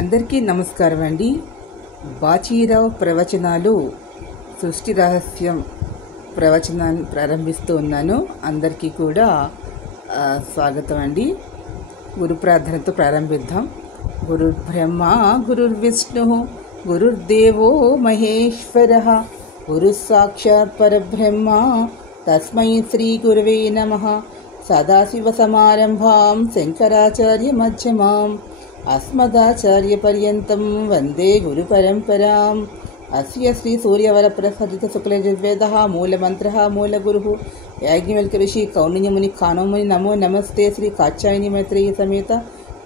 అందరికీ నమస్కారం అండి. బాచీరావు ప్రవచనాలు సృష్టి రహస్యం ప్రవచనాన్ని ప్రారంభిస్తూ ఉన్నాను. అందరికీ కూడా స్వాగతం అండి. గురు ప్రార్థనతో ప్రారంభిద్దాం. గురుర్ బ్రహ్మ గురుర్ విష్ణు గురుర్దేవో మహేశ్వర గురు సాక్షాత్ పరబ్రహ్మ తస్మై శ్రీ గురవే నమః. సదాశివ సమారంభాం శంకరాచార్య మధ్యమాం అస్మదాచార్య పర్యంతం వందే గురు పరంపరాం. అస్య శ్రీ సూర్యవర ప్రసాదిత శుక్లయజుర్వేద మూలమంత్ర మూలగురు యాజ్ఞవల్క్య ఋషి కౌండిన్యముని ఖానోముని నమో నమస్తే. శ్రీ కాత్యాయని మైత్రేయ సమేత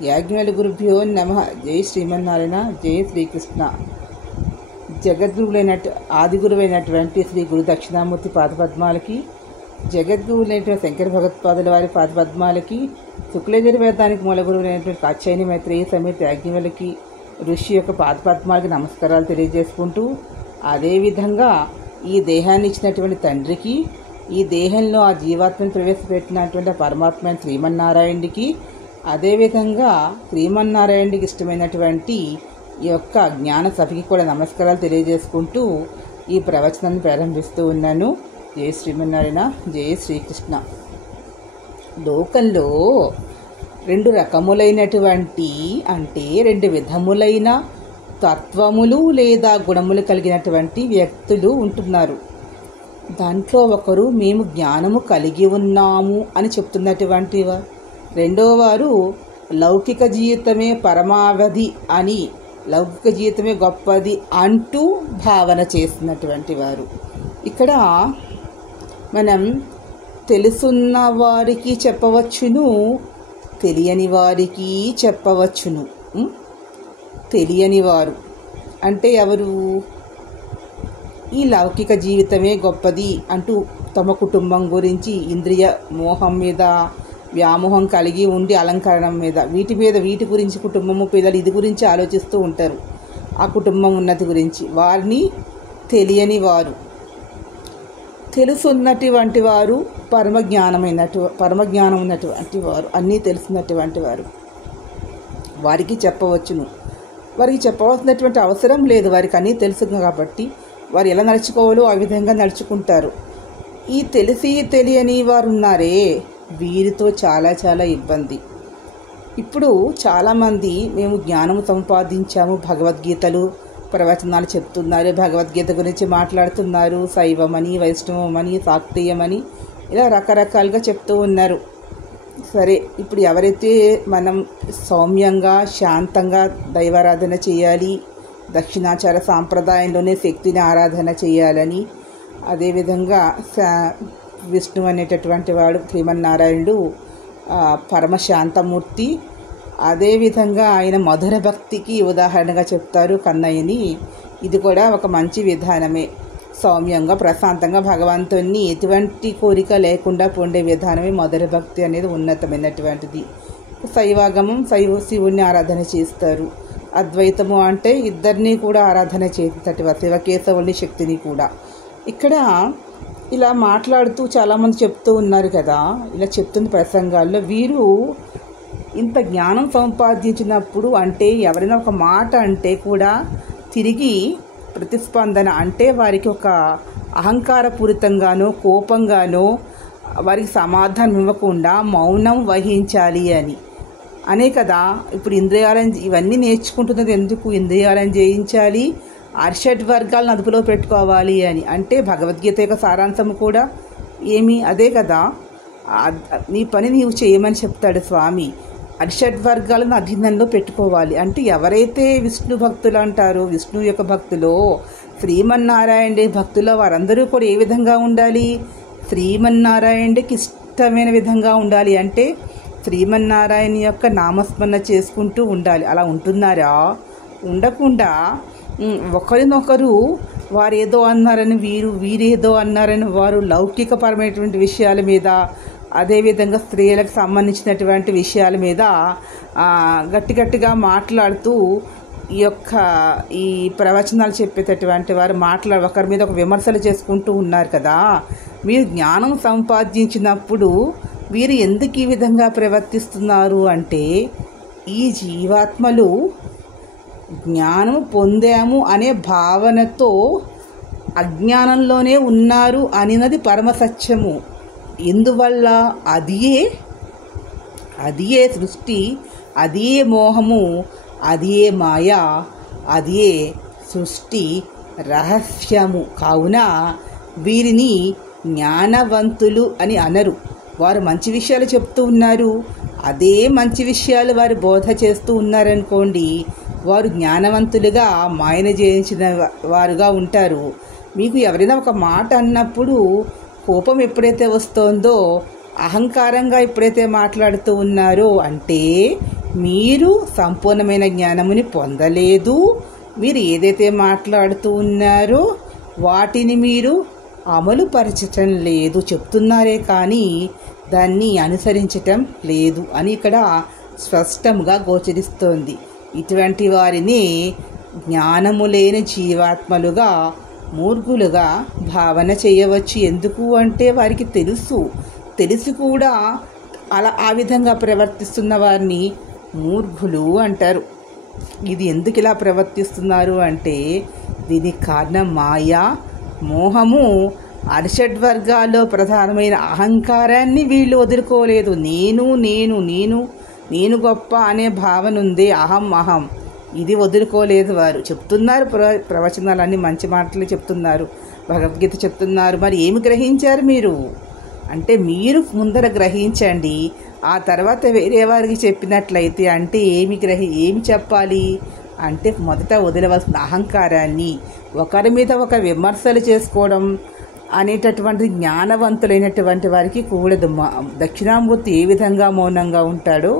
యాజ్ఞవల్ గురుభ్యో నమః. జై శ్రీమన్నారాయణ, జై శ్రీకృష్ణ. జగద్గురువులైనటు ఆదిగురువైనటువంటి శ్రీ గురు దక్షిణామూర్తి పాదపద్మాలకి, జగద్గురువులైనటువంటి శంకర భగవత్పాదుల వారి పాదపద్మాలకి, శుక్లయజుర్వేదానికి మూలగురువులైనటువంటి కాత్యాయని మైత్రేయ సమేత యాజ్ఞవల్కి ఋషి యొక్క పాదపద్మాలకి నమస్కారాలు తెలియజేసుకుంటూ, అదేవిధంగా ఈ దేహాన్ని ఇచ్చినటువంటి తండ్రికి, ఈ దేహంలో ఆ జీవాత్మను ప్రవేశపెట్టినటువంటి ఆ పరమాత్మ శ్రీమన్నారాయణుడికి, అదేవిధంగా శ్రీమన్నారాయణుడికి ఇష్టమైనటువంటి ఈ యొక్క జ్ఞాన సభకి కూడా నమస్కారాలు తెలియజేసుకుంటూ ఈ ప్రవచనాన్ని ప్రారంభిస్తూ ఉన్నాను. జై శ్రీమన్నారాయణ, జై శ్రీకృష్ణ. లోకంలో రెండు రకములైనటువంటి రెండు విధములైన తత్వములు లేదా గుణములు కలిగినటువంటి వ్యక్తులు ఉంటున్నారు. దాంట్లో ఒకరు మేము జ్ఞానము కలిగి ఉన్నాము అని చెప్తున్నటువంటి వారు, రెండో వారు లౌకిక జీవితమే పరమావధి అని, లౌకిక జీవితమే గొప్పది అంటూ భావన చేస్తున్నటువంటి వారు. ఇక్కడ మనం తెలుసున్న వారికి చెప్పవచ్చును, తెలియని వారికి చెప్పవచ్చును. తెలియని వారు అంటే ఎవరు? ఈ లౌకిక జీవితమే గొప్పది అంటూ తమ కుటుంబం గురించి ఇంద్రియ మోహం మీద వ్యామోహం కలిగి ఉండి అలంకరణం మీద వీటి గురించి కుటుంబము పిల్లలు ఇది గురించి ఆలోచిస్తూ ఉంటారు. ఆ కుటుంబం ఉన్నతి గురించి. వారిని తెలియని వారు. తెలుసున్నటువంటి వారు పరమజ్ఞానం ఉన్నటువంటి వారు, అన్నీ తెలుసున్నటువంటి వారు. వారికి చెప్పవచ్చును. వారికి చెప్పవలసినటువంటి అవసరం లేదు, వారికి అన్నీ తెలుసు కాబట్టి వారు ఎలా నడుచుకోవాలో ఆ విధంగా నడుచుకుంటారు. ఈ తెలిసి తెలియని వారు ఉన్నారే, వీరితో చాలా చాలా ఇబ్బంది. ఇప్పుడు చాలామంది మేము జ్ఞానము సంపాదించాము, భగవద్గీతలు ప్రవచనాలు చెప్తున్నారు, భగవద్గీత గురించి మాట్లాడుతున్నారు, శైవమని, వైష్ణవమని, శాక్తేయమని ఇలా రకరకాలుగా చెప్తూ ఉన్నారు. సరే, ఇప్పుడు ఎవరైతే మనం సౌమ్యంగా శాంతంగా దైవారాధన చేయాలి, దక్షిణాచార సాంప్రదాయంలోనే శక్తిని ఆరాధన చేయాలని, అదేవిధంగా విష్ణు అనేటటువంటి వాడు శ్రీమన్నారాయణుడు పరమశాంతమూర్తి. అదేవిధంగా ఆయన మధుర భక్తికి ఉదాహరణగా చెప్తారు కన్నయ్యని. ఇది కూడా ఒక మంచి విధానమే. సౌమ్యంగా ప్రశాంతంగా భగవంతుని ఎటువంటి కోరిక లేకుండా పొందే విధానమే మధుర భక్తి అనేది ఉన్నతమైనటువంటిది. శైవాగమం శివుణ్ణి ఆరాధన చేస్తారు. అద్వైతము అంటే ఇద్దరిని కూడా ఆరాధన చేసేటటువంటి శివకేశవుని శక్తిని కూడా. ఇక్కడ ఇలా మాట్లాడుతూ చాలామంది చెప్తూ ఉన్నారు కదా, ఇలా చెప్తున్న ప్రసంగాల్లో వీరు ఇంత జ్ఞానం సంపాదించినప్పుడు అంటే ఎవరైనా ఒక మాట అంటే కూడా తిరిగి ప్రతిస్పందన అంటే వారికి ఒక అహంకారపూరితంగానో కోపంగానో వారికి సమాధానం ఇవ్వకుండా మౌనం వహించాలి అనే కదా. ఇప్పుడు ఇంద్రియాలను ఇవన్నీ నేర్చుకుంటున్నది ఎందుకు? ఇంద్రియాలను జయించాలి, అర్షడ్ వర్గాలను అదుపులో పెట్టుకోవాలి అని. అంటే భగవద్గీత యొక్క సారాంశం కూడా అదే కదా. నీ పని నీవు చేయమని చెప్తాడు స్వామి. అర్షడ్ వర్గాలను అధీనంలో పెట్టుకోవాలి అంటే ఎవరైతే విష్ణు భక్తులు అంటారో, విష్ణు యొక్క భక్తులో, శ్రీమన్నారాయణుడి భక్తులో వారందరూ కూడా ఏ విధంగా ఉండాలి? శ్రీమన్నారాయణుడికి ఇష్టమైన విధంగా ఉండాలి. అంటే శ్రీమన్నారాయణ యొక్క నామస్మరణ చేసుకుంటూ ఉండాలి. అలా ఉంటున్నారా? ఉండకుండా ఒకరినొకరు వారు ఏదో అన్నారని వీరేదో అన్నారని వారు లౌకికపరమైనటువంటి విషయాల మీద, అదేవిధంగా స్త్రీలకు సంబంధించినటువంటి విషయాల మీద గట్టిగా మాట్లాడుతూ ఈ ప్రవచనాలు చెప్పేటటువంటి వారు ఒకరి మీద ఒక విమర్శలు చేసుకుంటూ ఉన్నారు కదా. మీరు జ్ఞానం సంపాదించినప్పుడు వీరు ఎందుకు ఈ విధంగా ప్రవర్తిస్తున్నారు అంటే, ఈ జీవాత్మలు జ్ఞానం పొందాము అనే భావనతో అజ్ఞానంలోనే ఉన్నారు అనినది పరమసత్యము. ఎందువల్ల? అదియే సృష్టి, అదియే మోహము, అదియే మాయ, అదియే సృష్టి రహస్యము. కావున వీరిని జ్ఞానవంతులు అని అనరు. వారు మంచి విషయాలు చెప్తూ ఉన్నారు, అదే మంచి విషయాలు వారు బోధ చేస్తూ ఉన్నారనుకోండి, వారు జ్ఞానవంతులుగా మాయన జయించిన వారుగా ఉంటారు. మీకు ఎవరైనా ఒక మాట అన్నప్పుడు కోపం ఎప్పుడైతే వస్తోందో, అహంకారంగా ఎప్పుడైతే మాట్లాడుతూ ఉన్నారో అంటే మీరు సంపూర్ణమైన జ్ఞానముని పొందలేదు. మీరు ఏదైతే మాట్లాడుతూ ఉన్నారో వాటిని మీరు అమలు పరచటం లేదు, చెప్తున్నారే కానీ దాన్ని అనుసరించటం లేదు అని ఇక్కడ స్పష్టంగా గోచరిస్తోంది. ఇటువంటి వారిని జ్ఞానము లేని జీవాత్మలుగా, మూర్ఖులుగా భావన చేయవచ్చు. ఎందుకు అంటే వారికి తెలిసి కూడా ఆ విధంగా ప్రవర్తిస్తున్న వారిని మూర్ఖులు అంటారు. ఇది ఎందుకు ఇలా ప్రవర్తిస్తున్నారు అంటే దీనికి కారణం మాయా, మోహము. అరిషడ్వర్గాల్లో ప్రధానమైన అహంకారాన్ని వీళ్ళు వదులుకోలేదు. నేను గొప్ప అనే భావన ఉంది, అహం, ఇది వదులుకోలేదు. వారు చెప్తున్నారు, ప్రవచనాలన్నీ మంచి మాటలు చెప్తున్నారు, భగవద్గీత చెప్తున్నారు. మరి ఏమి గ్రహించారు మీరు అంటే మీరు ముందర గ్రహించండి, ఆ తర్వాత వేరే వారికి చెప్పినట్లయితే అంటే ఏమి చెప్పాలి అంటే మొదట వదిలవలసిన అహంకారాన్ని, ఒకరి మీద ఒక విమర్శలు చేసుకోవడం అనేటటువంటి జ్ఞానవంతులైనటువంటి వారికి కూడదు. దక్షిణామూర్తి ఏ విధంగా మౌనంగా ఉంటాడో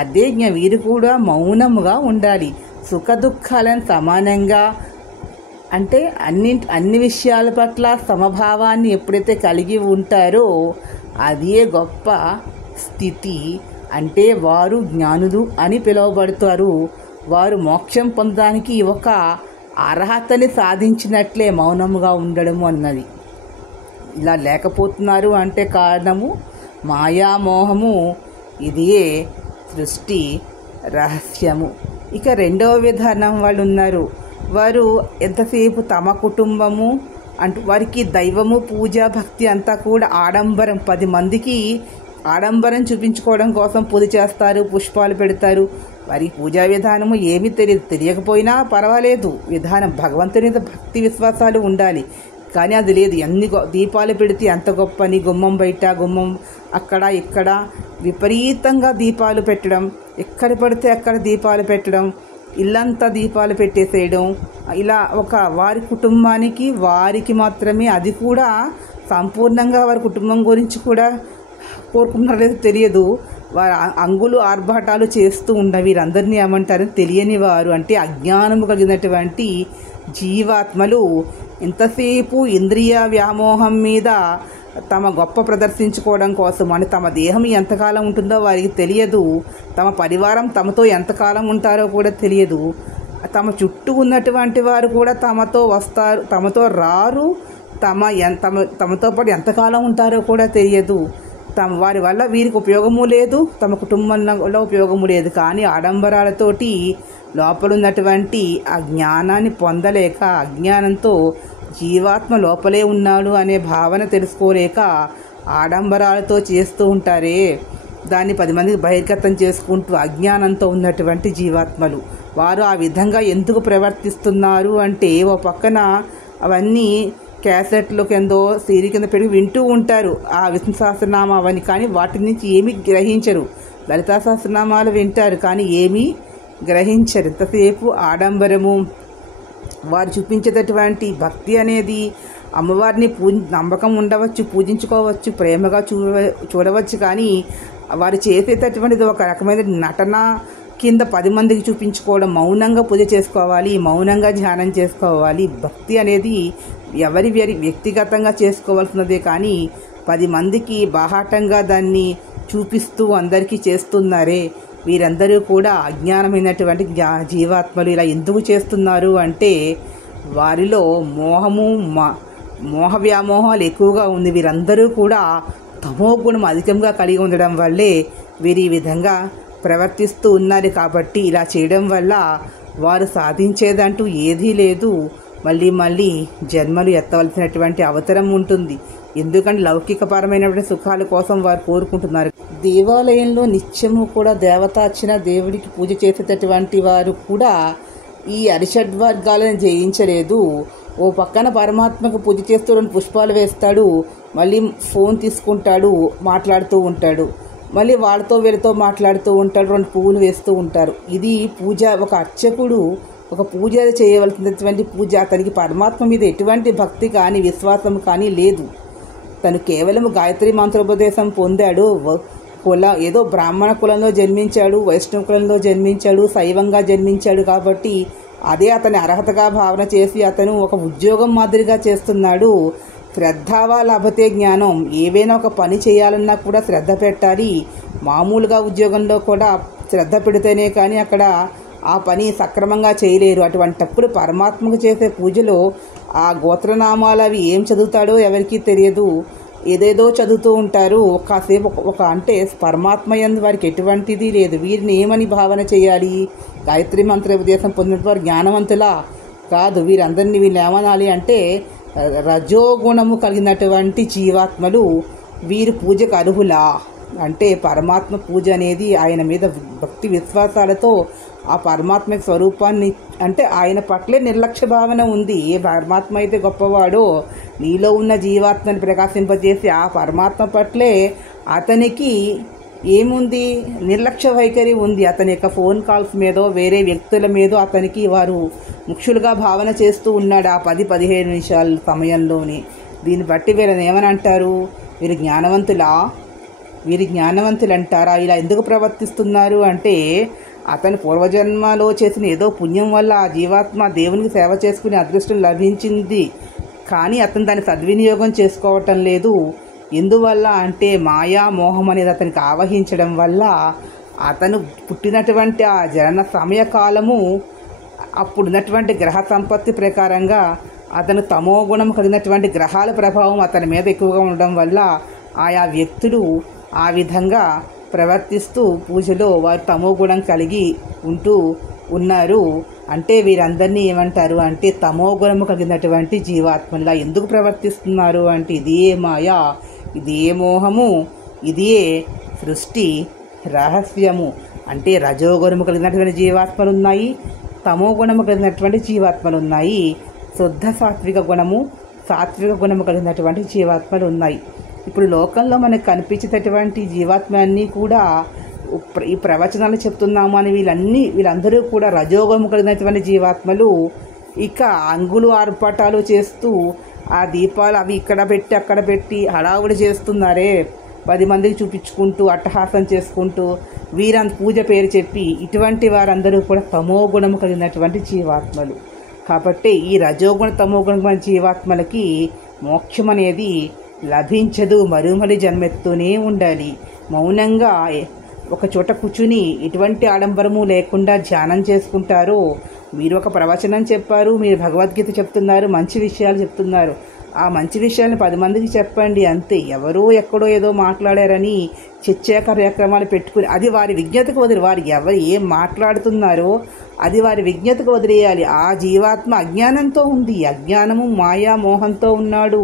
అదే వీరు కూడా మౌనముగా ఉండాలి. సుఖ దుఃఖాలను సమానంగా అంటే అన్ని విషయాల పట్ల సమభావాన్ని ఎప్పుడైతే కలిగి ఉంటారో అదే గొప్ప స్థితి. అంటే వారు జ్ఞానులు అని పిలువబడతారు. వారు మోక్షం పొందడానికి ఒక అర్హతని సాధించినట్లే మౌనముగా ఉండడము అన్నది. ఇలా లేకపోతున్నారు అంటే కారణము మాయామోహము, ఇదే సృష్టి రహస్యము. ఇక రెండవ విధానం వాళ్ళు ఉన్నారు. వారు ఎంతసేపు తమ కుటుంబము అంటూ వారికి దైవము, పూజ, భక్తి అంతా కూడా ఆడంబరం. 10 మందికి ఆడంబరం చూపించుకోవడం కోసం పూజ చేస్తారు, పుష్పాలు పెడతారు. వారికి పూజా విధానము ఏమీ తెలియకపోయినా పర్వాలేదు, విధానం భగవంతుని భక్తి విశ్వాసాలు ఉండాలి. కానీ అది లేదు. ఎన్ని దీపాలు పెడితే అంత గొప్పని గుమ్మం బయట, గుమ్మం అక్కడ ఇక్కడ విపరీతంగా దీపాలు పెట్టడం, ఎక్కడ పడితే అక్కడ దీపాలు పెట్టడం, ఇల్లంతా దీపాలు పెట్టేసేయడం, ఇలా ఒక వారి కుటుంబానికి వారికి మాత్రమే, అది కూడా సంపూర్ణంగా వారి కుటుంబం గురించి కూడా కోరుకుంటున్నారో లేదో తెలియదు. వారు అంగులు ఆర్భాటాలు చేస్తూ వీరందరినీ ఏమంటారని తెలియని వారు, అంటే అజ్ఞానము కలిగినటువంటి జీవాత్మలు ఎంతసేపు ఇంద్రియ వ్యామోహం మీద తమ గొప్ప ప్రదర్శించుకోవడం కోసం అని తమ దేహం ఎంతకాలం ఉంటుందో వారికి తెలియదు, తమ పరివారం తమతో ఎంతకాలం ఉంటారో కూడా తెలియదు, తమ చుట్టూ ఉన్నటువంటి వారు కూడా తమతో వస్తారు, తమతో రారు, తమతో పాటు ఎంతకాలం ఉంటారో కూడా తెలియదు. వారి వల్ల వీరికి ఉపయోగము లేదు, తమ కుటుంబంలో ఉపయోగము లేదు. కానీ ఆడంబరాలతోటి లోపలున్నటువంటి ఆ జ్ఞానాన్ని పొందలేక, అజ్ఞానంతో జీవాత్మ లోపలే ఉన్నాడు అనే భావన తెలుసుకోలేక ఆడంబరాలతో చేస్తూ ఉంటారే, దాన్ని 10 మందికి బహిర్గతం చేసుకుంటూ అజ్ఞానంతో ఉన్నటువంటి జీవాత్మలు వారు ఆ విధంగా ఎందుకు ప్రవర్తిస్తున్నారు అంటే, ఓ పక్కన అవన్నీ క్యాసెట్లు కిందో సీరీ కింద పెట్టి వింటూ ఉంటారు ఆ విష్ణు సహస్రనామం అవన్నీ, కానీ వాటి నుంచి ఏమీ గ్రహించరు. లలితా సహస్రనామాలు వింటారు కానీ ఏమీ గ్రహించరు. ఎంతసేపు ఆడంబరము. వారు చూపించేటటువంటి భక్తి అనేది అమ్మవారిని నమ్మకం ఉండవచ్చు, పూజించుకోవచ్చు, ప్రేమగా చూడవచ్చు, కానీ వారు చేసేటటువంటిది ఒక రకమైన నటన కింద 10 మందికి చూపించుకోవడం. మౌనంగా పూజ చేసుకోవాలి, మౌనంగా ధ్యానం చేసుకోవాలి. భక్తి అనేది ఎవరి వ్యక్తిగతంగా చేసుకోవాల్సినదే, కానీ 10 మందికి బాహాటంగా దాన్ని చూపిస్తూ అందరికీ చేస్తున్నారే, వీరందరూ కూడా అజ్ఞానమైనటువంటి జీవాత్మలు. ఇలా ఎందుకు చేస్తున్నారు అంటే వారిలో మోహ వ్యామోహాలు ఎక్కువగా ఉంది. వీరందరూ కూడా తమో గుణం అధికంగా కలిగి ఉండడం వల్లే వీరు ఈ విధంగా ప్రవర్తిస్తూ ఉన్నారు. కాబట్టి ఇలా చేయడం వల్ల వారు సాధించేదంటూ ఏదీ లేదు. మళ్ళీ మళ్ళీ జన్మలు ఎత్తవలసినటువంటి అవసరం ఉంటుంది. ఎందుకంటే లౌకికపరమైనటువంటి సుఖాల కోసం వారు కోరుకుంటున్నారు. దేవాలయంలో నిత్యము కూడా దేవతార్చన, దేవుడికి పూజ చేసేటటువంటి వారు కూడా ఈ అరిషడ్వర్గాలను జయించలేదు. ఓ పక్కన పరమాత్మకు పూజ చేస్తూ 2 పుష్పాలు వేస్తాడు, మళ్ళీ ఫోన్ తీసుకుంటాడు, మాట్లాడుతూ ఉంటాడు, మళ్ళీ వాళ్ళతో వీళ్ళతో మాట్లాడుతూ ఉంటాడు, 2 పువ్వులు వేస్తూ ఉంటారు. ఇది పూజ. ఒక అర్చకుడు ఒక పూజ చేయవలసినటువంటి పూజ. అతనికి పరమాత్మ మీద ఎటువంటి భక్తి కానీ విశ్వాసం కానీ లేదు. తను కేవలం గాయత్రి మంత్రోపదేశం పొందాడు. ఏదో బ్రాహ్మణ కులంలో జన్మించాడు, వైష్ణవ కులంలో జన్మించాడు, శైవంగా జన్మించాడు కాబట్టి అదే అతని అర్హతగా భావన చేసి అతను ఒక ఉద్యోగం మాదిరిగా చేస్తున్నాడు. శ్రద్ధవా లభతే జ్ఞానం. ఏవైనా ఒక పని చేయాలన్నా కూడా శ్రద్ధ పెట్టాలి. మామూలుగా ఉద్యోగంలో కూడా శ్రద్ధ పెడితేనే కానీ అక్కడ ఆ పని సక్రమంగా చేయలేరు. అటువంటప్పుడు పరమాత్మకు చేసే పూజలో ఆ గోత్రనామాలు అవి ఏం చదువుతాడో ఎవరికీ తెలియదు. ఏదేదో చదువుతూ ఉంటారు. కాసేపు అంటే పరమాత్మ యందు వారికి ఎటువంటిది లేదు. వీరిని ఏమని భావన చేయాలి? గాయత్రి మంత్ర ఉపదేశం పొందిన వారు జ్ఞానవంతులా? కాదు. వీరందరినీ వీళ్ళు ఏమనాలి అంటే రజోగుణము కలిగినటువంటి జీవాత్మలు. వీరు పూజకు అర్హులా అంటే పరమాత్మ పూజ అనేది ఆయన మీద భక్తి విశ్వాసాలతో ఆ పరమాత్మ స్వరూపాన్ని అంటే ఆయన పట్లే నిర్లక్ష్య భావన ఉంది. ఏ పరమాత్మ అయితే గొప్పవాడో నీలో ఉన్న జీవాత్మని ప్రకాశింపజేసి ఆ పరమాత్మ పట్లే అతనికి ఏముంది? నిర్లక్ష్య వైఖరి ఉంది. అతని యొక్క ఫోన్ కాల్స్ మీదో వేరే వ్యక్తుల మీదో అతనికి వారు ముఖ్యులుగా భావన చేస్తూ ఉన్నాడు ఆ 10-15 నిమిషాల సమయంలోని. దీన్ని బట్టి వీళ్ళని ఏమని అంటారు? వీరు జ్ఞానవంతులా? వీరి జ్ఞానవంతులు అంటారా? ఇలా ఎందుకు ప్రవర్తిస్తున్నారు అంటే అతని పూర్వజన్మలో చేసిన ఏదో పుణ్యం వల్ల ఆ జీవాత్మ దేవునికి సేవ చేసుకునే అదృష్టం లభించింది. కానీ అతను దాన్ని సద్వినియోగం చేసుకోవటం లేదు. ఎందువల్ల అంటే మాయా మోహం అనేది అతనికి ఆవహించడం వల్ల అతను పుట్టినటువంటి ఆ జనన సమయకాలము అప్పుడున్నటువంటి గ్రహ సంపత్తి ప్రకారంగా అతను తమో గుణం కలిగినటువంటి గ్రహాల ప్రభావం అతని మీద ఎక్కువగా ఉండడం వల్ల ఆయా వ్యక్తులు ఆ విధంగా ప్రవర్తిస్తూ పూజలో వారు తమో గుణం కలిగి ఉంటూ ఉన్నారు. అంటే వీరందరినీ ఏమంటారు అంటే తమో గుణము కలిగినటువంటి జీవాత్మలా ఎందుకు ప్రవర్తిస్తున్నారు అంటే ఇదే మాయా, ఇదే మోహము, ఇదే సృష్టి రహస్యము. అంటే రజోగుణము కలిగినటువంటి జీవాత్మలు ఉన్నాయి, తమో గుణము కలిగినటువంటి జీవాత్మలు ఉన్నాయి, శుద్ధ సాత్విక గుణము, సాత్విక గుణము కలిగినటువంటి జీవాత్మలు ఉన్నాయి. ఇప్పుడు లోకంలో మనకు కనిపించేటటువంటి జీవాత్మలన్నీ కూడా ఈ ప్రవచనాలు చెప్తున్నాము అని వీళ్ళందరూ కూడా రజోగుణము కలిగినటువంటి జీవాత్మలు. ఇక అంగులు ఆర్పాటాలు చేస్తూ ఆ దీపాలు అవి ఇక్కడ పెట్టి అక్కడ పెట్టి హడావుడి చేస్తున్నారే, 10 మందికి చూపించుకుంటూ అట్టహాసం చేసుకుంటూ వీరంత పూజ పేరు చెప్పి ఇటువంటి వారందరూ కూడా తమో గుణము కలిగినటువంటి జీవాత్మలు. కాబట్టి ఈ రజోగుణ తమో గుణ జీవాత్మలకి మోక్షం అనేది లభించదు. మరుమలి జన్మెత్తునే ఉండాలి. మౌనంగా ఒక చోట కూర్చుని ఎటువంటి ఆడంబరము లేకుండా ధ్యానం చేసుకుంటారో. మీరు ఒక ప్రవచనం చెప్పారు, మీరు భగవద్గీత చెప్తున్నారు, మంచి విషయాలు చెప్తున్నారు. ఆ మంచి విషయాన్ని 10 మందికి చెప్పండి అంతే. ఎవరో ఎక్కడో ఏదో మాట్లాడారని చర్చా కార్యక్రమాలు పెట్టుకుని అది వారి విజ్ఞతకు వదిలి వారు ఎవరు ఏం మాట్లాడుతున్నారో అది వారి విజ్ఞతకు వదిలేయాలి. ఆ జీవాత్మ అజ్ఞానంతో ఉంది. అజ్ఞానము మాయా మోహంతో ఉన్నాడు.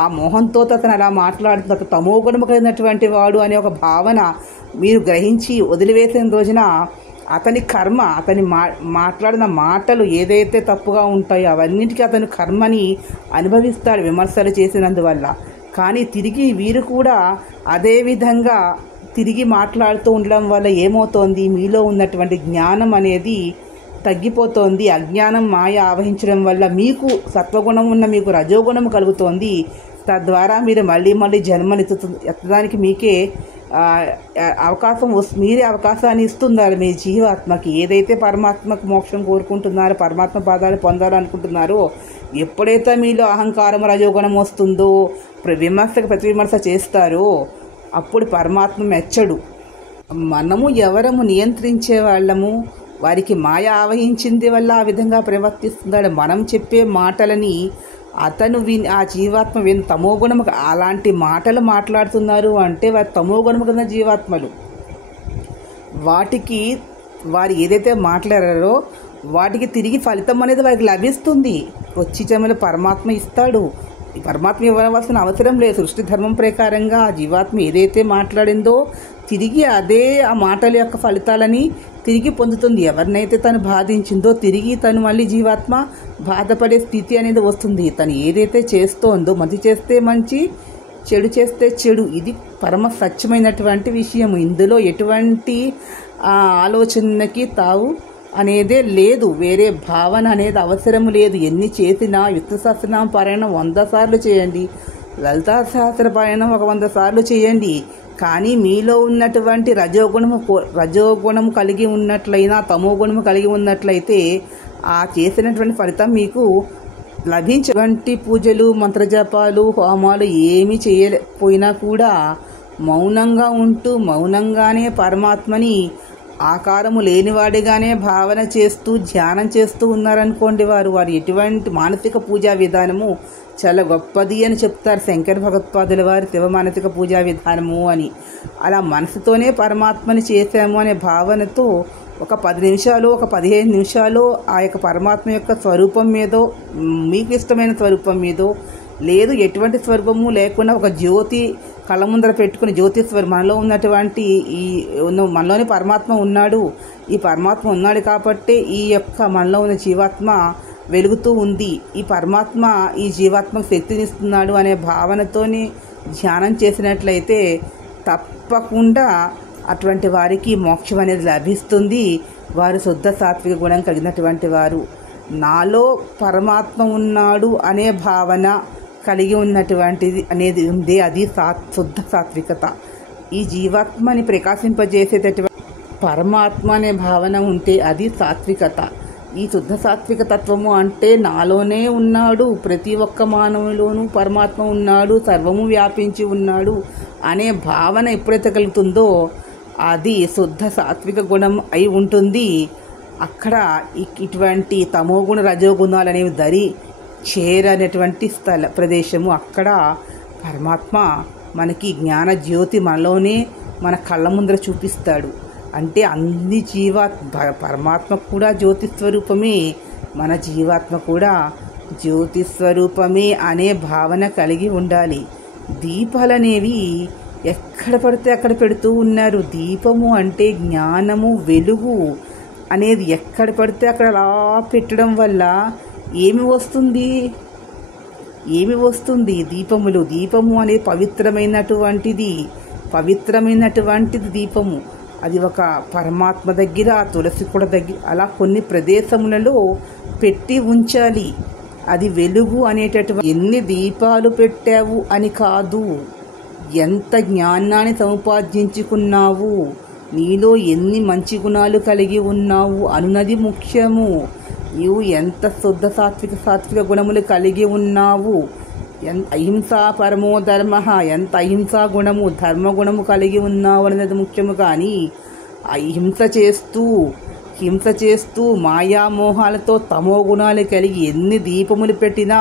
ఆ మోహంతో అతను అలా మాట్లాడుతున్న తమో గుణము కలిగినటువంటి వాడు అనే ఒక భావన మీరు గ్రహించి వదిలివేసిన రోజున అతని కర్మ, అతని మాట్లాడిన మాటలు ఏదైతే తప్పుగా ఉంటాయో అవన్నిటికీ అతను కర్మని అనుభవిస్తాడు విమర్శలు చేసినందువల్ల. కానీ తిరిగి వీరు కూడా అదే విధంగా తిరిగి మాట్లాడుతూ ఉండడం వల్ల ఏమవుతోంది? మీలో ఉన్నటువంటి జ్ఞానం అనేది తగ్గిపోతోంది. అజ్ఞానం మాయ ఆవహించడం వల్ల మీకు సత్వగుణం ఉన్న మీకు రజోగుణం కలుగుతోంది. తద్వారా మీరు మళ్ళీ జన్మని ఎత్తడానికి మీకే అవకాశం మీరే అవకాశాన్ని ఇస్తున్నారు. మీ జీవాత్మకి ఏదైతే పరమాత్మకు మోక్షం కోరుకుంటున్నారో, పరమాత్మ పాదాలు పొందాలనుకుంటున్నారో, ఎప్పుడైతే మీలో అహంకారం రజోగుణం వస్తుందో, విమర్శకు ప్రతి విమర్శ చేస్తారో అప్పుడు పరమాత్మ మెచ్చడు. మనము ఎవరము నియంత్రించే వాళ్ళము, వారికి మాయ ఆవహించింది వల్ల ఆ విధంగా ప్రవర్తిస్తున్నాడు. మనం చెప్పే మాటలని అతను ఆ జీవాత్మ తమోగుణము అలాంటి మాటలు మాట్లాడుతున్నారు అంటే వారి తమోగుణము కింద జీవాత్మలు. వాటికి వారు ఏదైతే మాట్లాడారో వాటికి తిరిగి ఫలితం అనేది వారికి లభిస్తుంది. వచ్చి చెమలు పరమాత్మ ఇస్తాడు. ఈ పరమాత్మ ఇవ్వవలసిన అవసరం లేదు. సృష్టి ధర్మం ప్రకారంగా ఆ జీవాత్మ ఏదైతే మాట్లాడిందో తిరిగి అదే ఆ మాటల యొక్క ఫలితాలని తిరిగి పొందుతుంది. ఎవరినైతే తను బాధించిందో తిరిగి తను మళ్ళీ జీవాత్మ బాధపడే స్థితి అనేది వస్తుంది. తను ఏదైతే చేస్తోందో మంచి చేస్తే మంచి, చెడు చేస్తే చెడు, ఇది పరమ సత్యమైనటువంటి విషయం. ఇందులో ఎటువంటి ఆలోచనకి తావు అనేదే లేదు. వేరే భావన అనేది అవసరం లేదు. ఎన్ని చేసినా విష్ణు సహస్రనామ పారాయణం 100 సార్లు చేయండి, లలితా సహస్ర పారాయణం 100 సార్లు చేయండి. కానీ మీలో ఉన్నటువంటి రజోగుణము కలిగి ఉన్నట్లయినా తమో గుణము కలిగి ఉన్నట్లయితే ఆ చేసినటువంటి ఫలితం మీకు లభించేటువంటి పూజలు, మంత్రజపాలు, హోమాలు ఏమీ చేయలేకపోయినా కూడా మౌనంగా ఉంటూ మౌనంగానే పరమాత్మని ఆకారము లేనివాడిగానే భావన చేస్తూ ధ్యానం చేస్తూ ఉన్నారనుకోండి, వారు ఎటువంటి మానసిక పూజా విధానము చాలా గొప్పది అని చెప్తారు శంకర భగవత్పాదుల వారి శివ మానసిక పూజా విధానము అని. అలా మనసుతోనే పరమాత్మని చేశాము అనే భావనతో ఒక 10 నిమిషాలు, ఒక 15 నిమిషాలు ఆ యొక్క పరమాత్మ యొక్క స్వరూపం మీదో, మీకు ఇష్టమైన స్వరూపం మీదో, లేదు ఎటువంటి స్వరూపము లేకుండా ఒక జ్యోతి కళ్ళ ముందర పెట్టుకుని జ్యోతిస్వరు మనలో ఉన్నటువంటి మనలోని పరమాత్మ ఉన్నాడు. ఈ పరమాత్మ ఉన్నాడు కాబట్టి ఈ యొక్క మనలో ఉన్న జీవాత్మ వెలుగుతూ ఉంది. ఈ పరమాత్మ ఈ జీవాత్మకు శక్తినిస్తున్నాడు అనే భావనతోని ధ్యానం చేసినట్లయితే తప్పకుండా అటువంటి వారికి మోక్షం అనేది లభిస్తుంది. వారు శుద్ధ సాత్విక గుణం కలిగినటువంటి వారు. నాలో పరమాత్మ ఉన్నాడు అనే భావన కలిగి ఉన్నటువంటిది అనేది ఉంది, అది శుద్ధ సాత్వికత. ఈ జీవాత్మని ప్రకాశింపజేసేటటువంటి పరమాత్మ అనే భావన ఉంటే అది సాత్వికత. ఈ శుద్ధ సాత్విక తత్వము అంటే నాలోనే ఉన్నాడు, ప్రతి ఒక్క మానవులోనూ పరమాత్మ ఉన్నాడు, సర్వము వ్యాపించి ఉన్నాడు అనే భావన ఎప్పుడైతే కలుగుతుందో అది శుద్ధ సాత్విక గుణం అయి ఉంటుంది. అక్కడ ఇటువంటి తమోగుణ రజోగుణాలు అనేవి చేరనేటువంటి ప్రదేశము. అక్కడ పరమాత్మ మనకి జ్ఞాన జ్యోతి మనలోనే మన కళ్ళ ముందర చూపిస్తాడు. అంటే అన్ని పరమాత్మ కూడా జ్యోతిస్వరూపమే, మన జీవాత్మ కూడా జ్యోతిస్వరూపమే అనే భావన కలిగి ఉండాలి. దీపాలనేవి ఎక్కడ పడితే అక్కడ పెడుతూ ఉన్నారు. దీపము అంటే జ్ఞానము, వెలుగు అనేది ఎక్కడ పడితే అక్కడ అలా పెట్టడం వల్ల ఏమి వస్తుంది? దీపము అనేది పవిత్రమైనటువంటిది దీపము. అది ఒక పరమాత్మ దగ్గర, తులసి కూడా దగ్గర, అలా కొన్ని ప్రదేశములలో పెట్టి ఉంచాలి. అది వెలుగు అనేటటువంటి ఎన్ని దీపాలు పెట్టావు అని కాదు, ఎంత జ్ఞానాన్ని సముపార్జించుకున్నావు, నీలో ఎన్ని మంచి గుణాలు కలిగి ఉన్నావు అనున్నది ముఖ్యము. నీవు ఎంత శుద్ధ సాత్విక గుణములు కలిగి ఉన్నావు, అహింసా పరమో ధర్మ, ఎంత అహింసా గుణము ధర్మగుణము కలిగి ఉన్నావు అనేది ముఖ్యము. కానీ హింస చేస్తూ మాయామోహాలతో తమో గుణాలు కలిగి ఎన్ని దీపములు పెట్టినా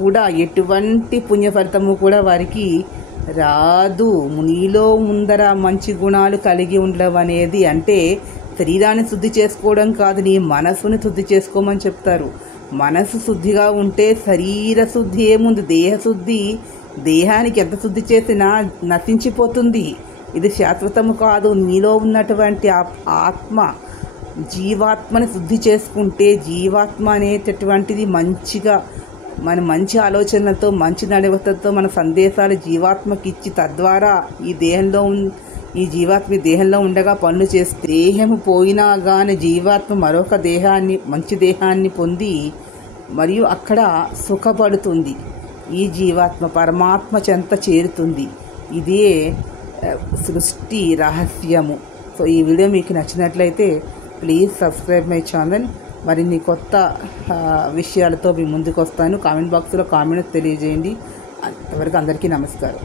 కూడా ఎటువంటి పుణ్యఫలితము కూడా వారికి రాదు. నీలో ముందర మంచి గుణాలు కలిగి ఉండడం అనేది అంటే శరీరాన్ని శుద్ధి చేసుకోవడం కాదు, నీ మనసుని శుద్ధి చేసుకోమని చెప్తారు. మనసు శుద్ధిగా ఉంటే శరీర శుద్ధి ఏముంది, దేహశుద్ధి. దేహానికి ఎంత శుద్ధి చేసినా నశించిపోతుంది, ఇది శాశ్వతము కాదు. నీలో ఉన్నటువంటి ఆత్మ జీవాత్మని శుద్ధి చేసుకుంటే జీవాత్మ అనేటటువంటిది మంచిగా మన మంచి ఆలోచనలతో మంచి నడవతతో మన సందేశాలు జీవాత్మకి ఇచ్చి తద్వారా ఈ జీవాత్మ దేహంలో ఉండగా పనులు చేస్తే దేహము పోయినా కానీ జీవాత్మ మరొక మంచి దేహాన్ని పొంది మరియు అక్కడ సుఖపడుతుంది. ఈ జీవాత్మ పరమాత్మ చెంత చేరుతుంది. ఇదే సృష్టి రహస్యము. సో ఈ వీడియో మీకు నచ్చినట్లయితే ప్లీజ్ సబ్స్క్రైబ్ మై ఛానల్. మరిన్ని కొత్త విషయాలతో మీ ముందుకు వస్తాను. కామెంట్ బాక్స్లో కామెంట్స్ తెలియజేయండి. అంతవరకు అందరికీ నమస్కారం.